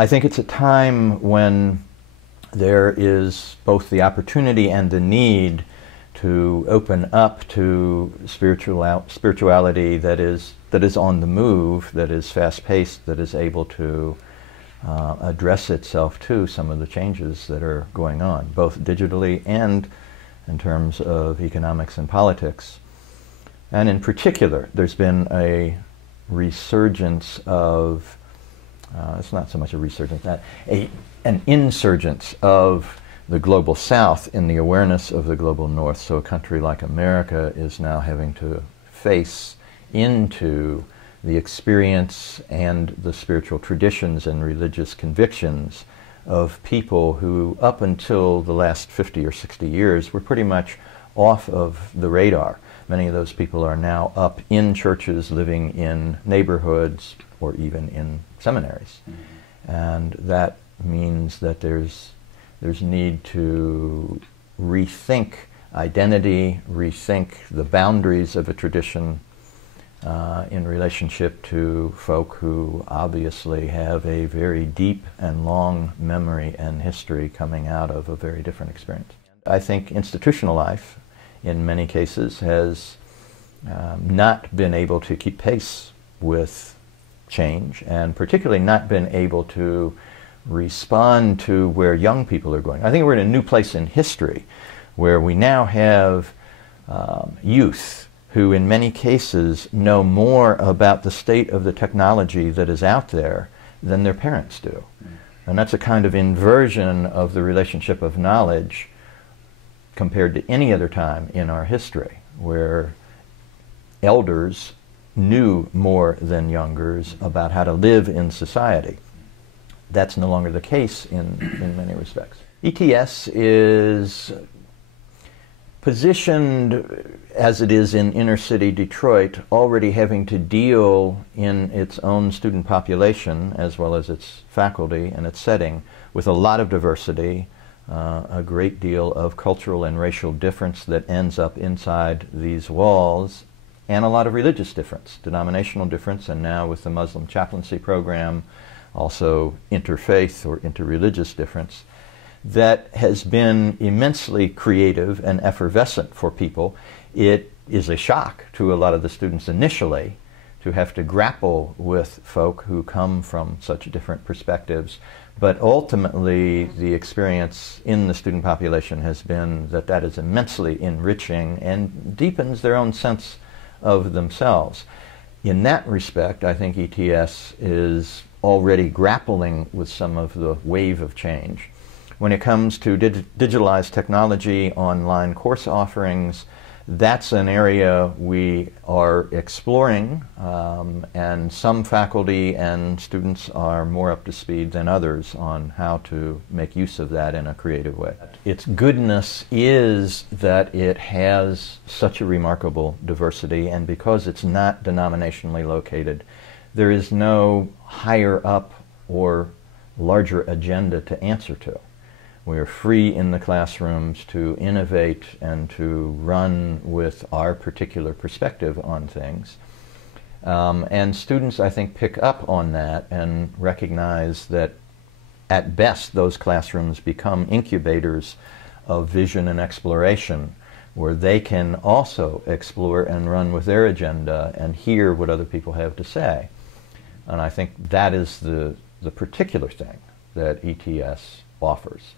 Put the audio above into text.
I think it's a time when there is both the opportunity and the need to open up to spirituality that is on the move, that is fast-paced, that is able to address itself to some of the changes that are going on, both digitally and in terms of economics and politics. And in particular, there's been a resurgence of, it's not so much a resurgence, an insurgence of the global South in the awareness of the global North. So a country like America is now having to face into the experience and the spiritual traditions and religious convictions of people who, up until the last 50 or 60 years, were pretty much off of the radar. Many of those people are now up in churches, living in neighborhoods, or even in seminaries. Mm-hmm. And that means that there's need to rethink identity, rethink the boundaries of a tradition in relationship to folk who obviously have a very deep and long memory and history coming out of a very different experience. I think institutional life, in many cases, has not been able to keep pace with change, and particularly not been able to respond to where young people are going. I think we're in a new place in history where we now have youth who in many cases know more about the state of the technology that is out there than their parents do. And that's a kind of inversion of the relationship of knowledge compared to any other time in our history, where elders knew more than youngers about how to live in society. That's no longer the case in many respects. ETS is positioned as it is in inner city Detroit, already having to deal in its own student population as well as its faculty and its setting with a lot of diversity, a great deal of cultural and racial difference that ends up inside these walls, and a lot of religious difference, denominational difference, and now with the Muslim chaplaincy program, also interfaith or interreligious difference, that has been immensely creative and effervescent for people. It is a shock to a lot of the students initially to have to grapple with folk who come from such different perspectives, but ultimately the experience in the student population has been that that is immensely enriching and deepens their own sense of themselves. In that respect, I think ETS is already grappling with some of the wave of change. When it comes to digitalized technology, online course offerings, that's an area we are exploring, and some faculty and students are more up to speed than others on how to make use of that in a creative way. Its goodness is that it has such a remarkable diversity, and because it's not denominationally located, there is no higher up or larger agenda to answer to. We are free in the classrooms to innovate and to run with our particular perspective on things. And students, I think, pick up on that and recognize that at best those classrooms become incubators of vision and exploration, where they can also explore and run with their agenda and hear what other people have to say. And I think that is the particular thing that ETS offers.